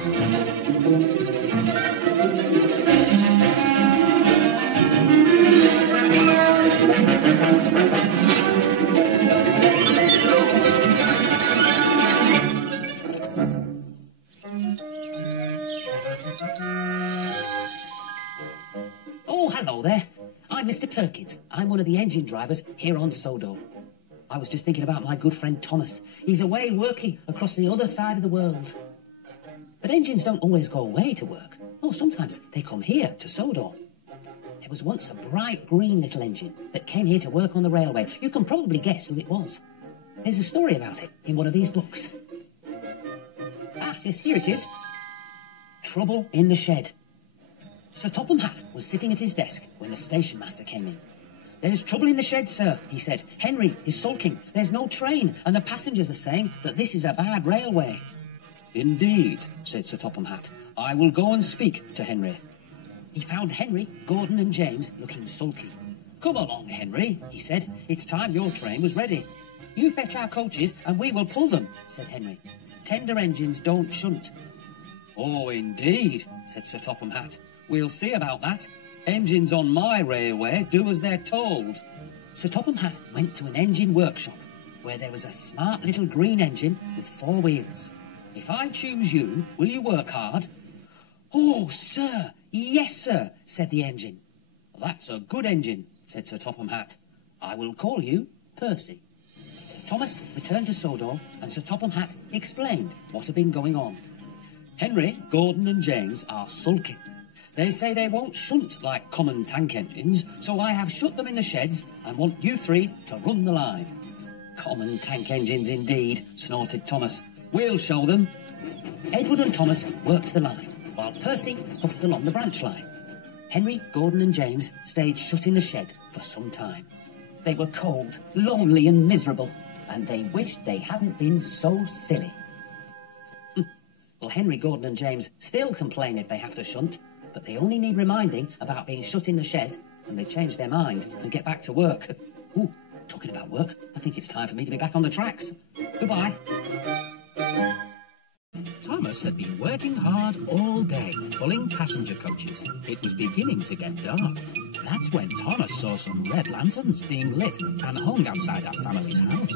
Oh, hello there. I'm Mr. Perkins. I'm one of the engine drivers here on Sodor. I was just thinking about my good friend Thomas. He's away working across the other side of the world. But engines don't always go away to work. Oh, sometimes they come here to Sodor. There was once a bright green little engine that came here to work on the railway. You can probably guess who it was. There's a story about it in one of these books. Ah, yes, here it is. Trouble in the Shed. Sir Topham Hatt was sitting at his desk when the station master came in. "There's trouble in the shed, sir," he said. "Henry is sulking. There's no train, and the passengers are saying that this is a bad railway." "Indeed," said Sir Topham Hatt. "I will go and speak to Henry." He found Henry, Gordon and James looking sulky. "Come along, Henry," he said. "It's time your train was ready." "You fetch our coaches and we will pull them," said Henry. "Tender engines don't shunt." "Oh, indeed," said Sir Topham Hatt. "We'll see about that. Engines on my railway do as they're told." Sir Topham Hatt went to an engine workshop where there was a smart little green engine with 4 wheels. "If I choose you, will you work hard?" "Oh, sir, yes, sir," said the engine. "That's a good engine," said Sir Topham Hatt. "I will call you Percy." Thomas returned to Sodor and Sir Topham Hatt explained what had been going on. "Henry, Gordon and James are sulking. They say they won't shunt like common tank engines, so I have shut them in the sheds and want you 3 to run the line." "Common tank engines indeed," snorted Thomas. "We'll show them." Edward and Thomas worked the line, while Percy puffed along the branch line. Henry, Gordon and James stayed shut in the shed for some time. They were cold, lonely and miserable, and they wished they hadn't been so silly. Well, Henry, Gordon and James still complain if they have to shunt, but they only need reminding about being shut in the shed, and they change their mind and get back to work. Ooh, talking about work, I think it's time for me to be back on the tracks. Goodbye. Thomas had been working hard all day, pulling passenger coaches. It was beginning to get dark. That's when Thomas saw some red lanterns being lit and hung outside our family's house.